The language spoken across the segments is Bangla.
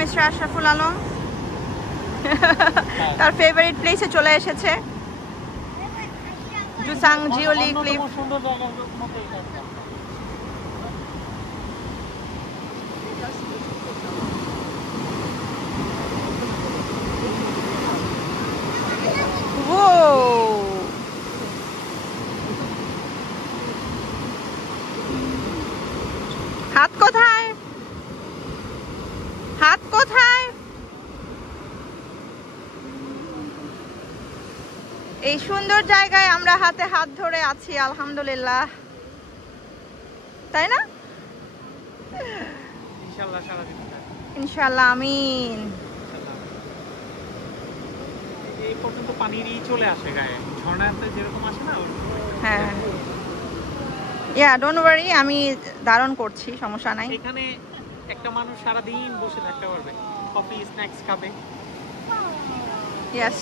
মিস্টার আশরাফুল আলম তার ফেভারিট প্লেসে চলে এসেছে, জুসাং জিওলি ক্লিফ। হাত কোথায়, হাত কোথায়? এই সুন্দর জায়গায় আমরা হাতে হাত ধরে আছি, আলহামদুলিল্লাহ, তাই না? ইনশাআল্লাহ, আমিন। এই পর্যন্ত পানিরই চলে আসে গায়ে, ঝর্ণাতে যেরকম আসে না। হ্যাঁ, ডোন্ট ওয়ারি, আমি ধারণ করছি, সমস্যা নাই। এখানে একটা মানুষ সারা দিন বসে থাকতে পারবে, কফি স্ন্যাক্স খাবে। ইয়েস।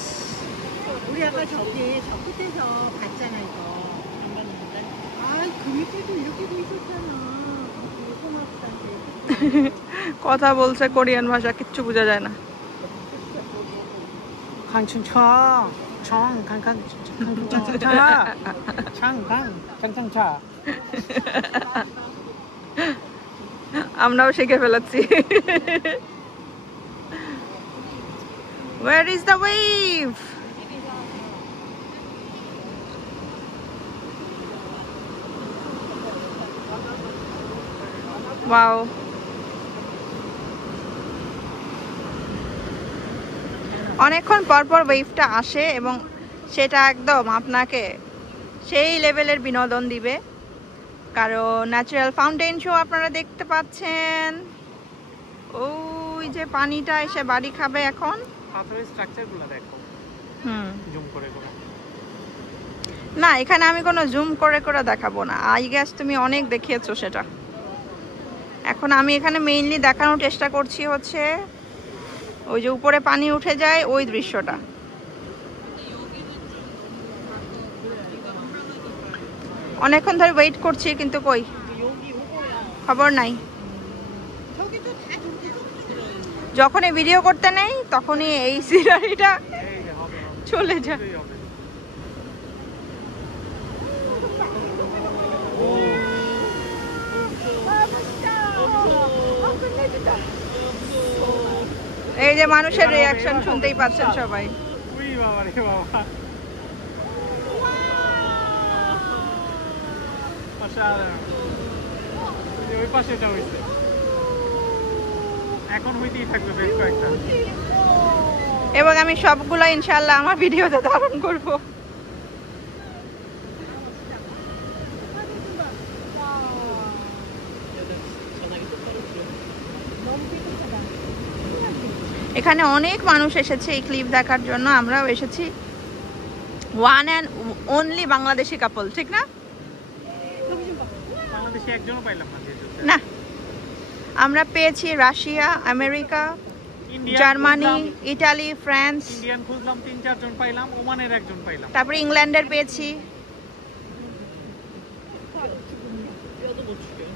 우리 아까 저 끝에서 봤잖아 이거. 아, 그 밑에도 이렇게 돼 있었잖아. কথা বলছে কোরিয়ান ভাষা, কিচ্ছু বোঝা যায় না। 강춘차 청 강강창차 창강창창차 আমরাও শিখে ফেলেছি। Where is the wave? Wow. অনেকক্ষণ পরপর ওয়েভটা আসে এবং সেটা একদম আপনাকে সেই লেভেলের বিনোদন দিবে, কারণ ন্যাচারাল ফাউন্টেন শো আপনারা দেখতে পাচ্ছেন। ওই যে পানিটা এসে বাড়ি খাবে এখন। পাথরের স্ট্রাকচারগুলো দেখো, জুম করে করে। না, এখানে আমি কোনো জুম করে করে দেখাবো না, আই গেস তুমি অনেক দেখিয়েছো সেটা। এখন আমি এখানে মেইনলি দেখানোর চেষ্টা করছি হচ্ছে ওই যে উপরে পানি উঠে যায় ওই দৃশ্যটা। অনেকক্ষণ ধরে ওয়েট করছি কিন্তু কই খবর নাই। যখনই ভিডিও করতে নেই তখনই এই সিনারিটা চলে যায়। এই যে মানুষের রিয়াকশন শুনতেই পাচ্ছেন সবাই। এবং আমি সবগুলো ইনশাআল্লাহ আমার ভিডিওতে ধারণ করব। এখানে অনেক মানুষ এসেছে এই ক্লিপ দেখার জন্য, আমরাও এসেছি। One and only Bangladeshi couple, ঠিক না? না, আমরা পেয়েছি Russia, America, Germany, Italy, France, Indian খুঁজলাম ৩-৪ জন পাইলাম, ওমানের একজন পাইলাম, তারপরে ইংল্যান্ডের পেয়েছি।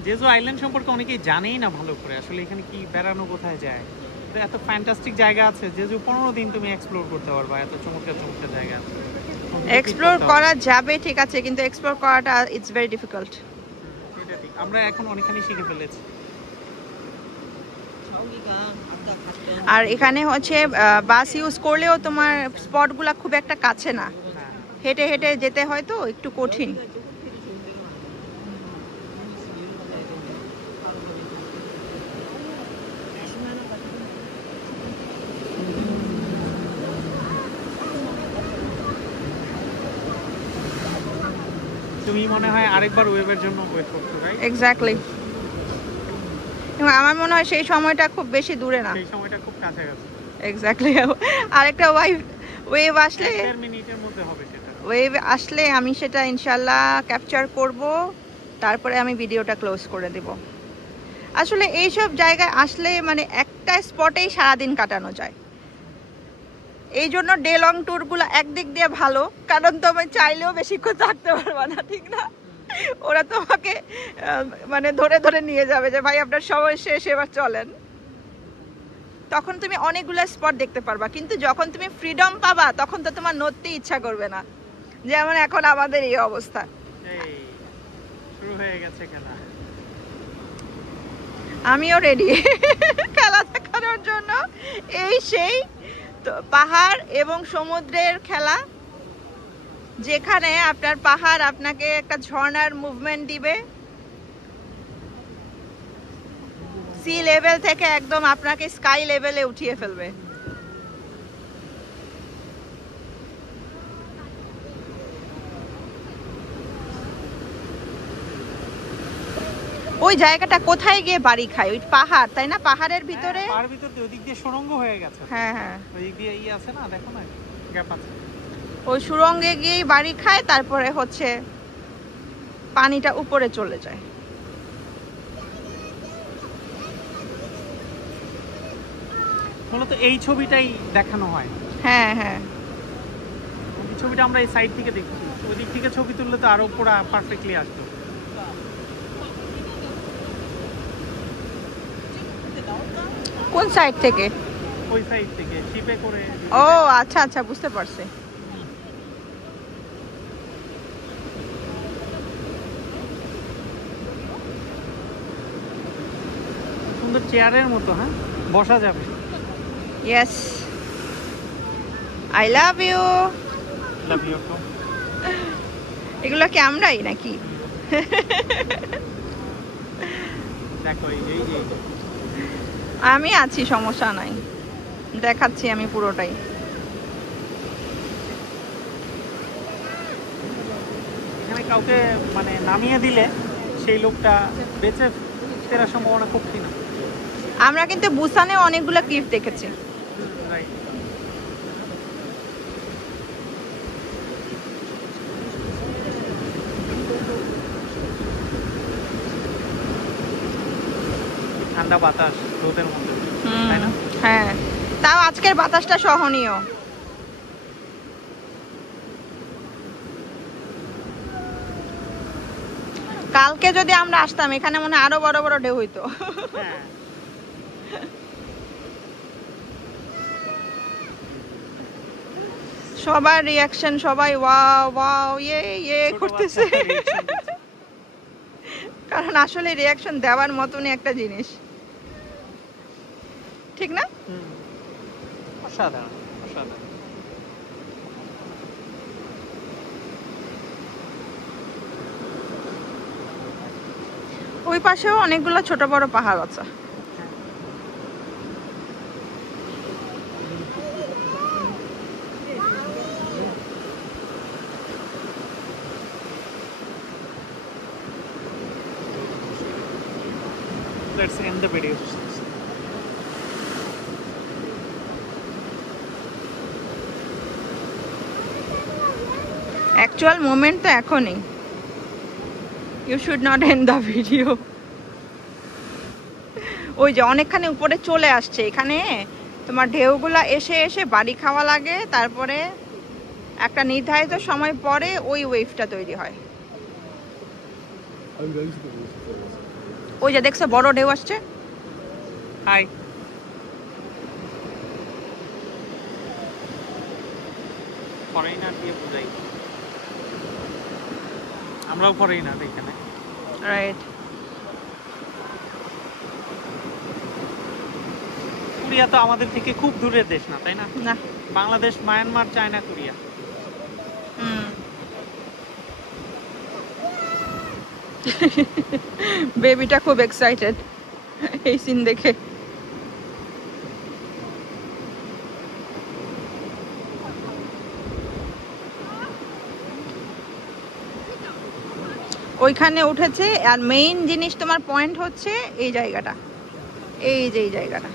জেজু আইল্যান্ড সম্পর্কে অনেকেই জানেই না ভালো করে, আসলে এখানে কি বেড়ানো, কোথায় যায়। এত ফ্যান্টাস্টিক জায়গা আছে, জেজু 15 দিন তুমি এক্সপ্লোর করতে পারবা, এত চমৎকার চমৎকার জায়গা আছে। এক্সপ্লোর করা যাবে ঠিক আছে, কিন্তু এক্সপ্লোর করাটা ইটস ভেরি ডিফিকাল্ট। এটা ঠিক, আমরা এখন অনেকখানি শিখে ফেলেছি। আর এখানে হচ্ছে বাস ইউজ করলেও তোমার স্পটগুলো খুব একটা কাছে না, হেঁটে হেঁটে যেতে হয় তো একটু কঠিন। তুমি মনে হয় আরেকবার ওয়েভের জন্য ওয়েট করছো, রাইট? এক্স্যাক্টলি। এবং আমার মনে হয় সেই সময়টা খুব বেশি দূরে না, সেই সময়টা খুব কাছাকাছি। এক্স্যাক্টলি। আরেকটা ওয়েভ আসলে 1 মিনিটের মধ্যে হবে সেটা। ওয়েভ আসলে আমি সেটা ইনশাআল্লাহ ক্যাপচার করব, তারপরে আমি ভিডিওটা ক্লোজ করে দেব। আসলে এইসব জায়গায় আসলে মানে একটা স্পটেই সারাদিন কাটানো যায়, এই জন্য ডে লং ট্যুরগুলো একদিক দিয়ে ভালো, কারণ তুমি চাইলেও বেশিক্ষণ থাকতে পারবে না, ঠিক না? ওরা তোমাকে মানে ধরে ধরে নিয়ে যাবে যে ভাই আপনার সময় শেষ, এবার চলেন। তখন তুমি অনেকগুলো স্পট দেখতে পারবা, কিন্তু যখন তুমি ফ্রিডম পাবা তখন তো তোমার নড়তে ইচ্ছা করবে না, যেমন এখন আমাদের এই অবস্থা। এই শুরু হয়ে গেছে খেলা। আমিও রেডি খেলা দেখানোর জন্য। এই সেই তো পাহাড় এবং সমুদ্রের খেলা, যেখানে আপনার পাহাড় আপনাকে একটা ঝর্ণার মুভমেন্ট দিবে, সি লেভেল থেকে একদম আপনাকে স্কাই লেভেলে উঠিয়ে ফেলবে। ওই জায়গাটা কোথায় গিয়ে বাড়ি খায়? ওই পাহাড়, তাই না? পাহাড়ের ভিতরে। পাহাড়ের ভিতর দিয়ে ওদিক দিয়ে সুড়ঙ্গ হয়ে গেছে। হ্যাঁ হ্যাঁ, ওদিক দিয়ে আছে না, দেখো না গ্যাপ আছে। ওই সুড়ঙ্গে গিয়েই বাড়ি খায়, তারপরে হচ্ছে পানিটা উপরে চলে যায়। মূলত এই ছবিটাই দেখানো হয়। হ্যাঁ হ্যাঁ, এই ছবিটা আমরা এই সাইড থেকে দেখছি, ওই দিক থেকে ছবি তুললে তো আরো পুরো পারফেক্টলি আসতো। কোন সাইড থেকে? ওই সাইড থেকে শিপে করে। ও আচ্ছা আচ্ছা, বুঝতে পারছি। সুন্দর চেয়ারের মতো, হ্যাঁ বসা যাবে। Yes, I love you. Love you too. এগুলো কি আমরাই নাকি? দেখো এই যে আমি আছি, সমস্যা নাই, দেখাচ্ছি আমি পুরোটাই। এখানে কাউকে মানে নামিয়ে দিলে সেই লোকটা বেঁচে ফেরার সম্ভাবনা খুব ক্ষীণ। আমরা কিন্তু বুসানে অনেকগুলো ক্লিপ দেখেছি। রাইট। ঠান্ডা বাতাস রোদের মধ্যে, তাই না? হ্যাঁ, তাও আজকের বাতাসটা সহনীয়। কালকে যদি আমরা আসতাম এখানে মনে হয় আরো বড় বড় ঢেউ হইতো। হ্যাঁ। সবার রিয়াকশন, সবাই ওয়াও ওয়াও ইয়ে ইয়ে ছোট করতেছে, বাচ্চারা reaction দিচ্ছে। কারণ আসলে রিয়াকশন দেওয়ার মতনই একটা জিনিস, ঠিক না? হুম। অসাধারণ অসাধারণ। ওই পাশেও অনেকগুলো ছোট বড় পাহাড় আছে। Let's end the video. Actual moment তো এখনই। You should not end the video. ওই যে অনেকখানি উপরে চলে আসছে, এখানে তোমার ঢেউগুলা এসে এসে বাড়ি খাওয়া লাগে, তারপরে একটা নির্ধারিত সময় পরে ওই ওয়েভটা তৈরি হয়। ওই যে দেখছো বড় ঢেউ আসছে। হাই। ফরেইনার দিয়ে বুঝাই, আমরাও ফরেইনার এখানে। রাইট। কোরিয়া তো আমাদের থেকে খুব দূরের দেশ না, তাই না? না। Bangladesh, Myanmar, China, Korea. বেবিটা খুব এক্সাইটেড এই সিন দেখে। ওইখানে উঠেছে, আর মেইন জিনিস তোমার পয়েন্ট হচ্ছে এই জায়গাটা, এই যে এই জায়গাটা।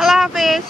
আল্লাহ হাফেজ।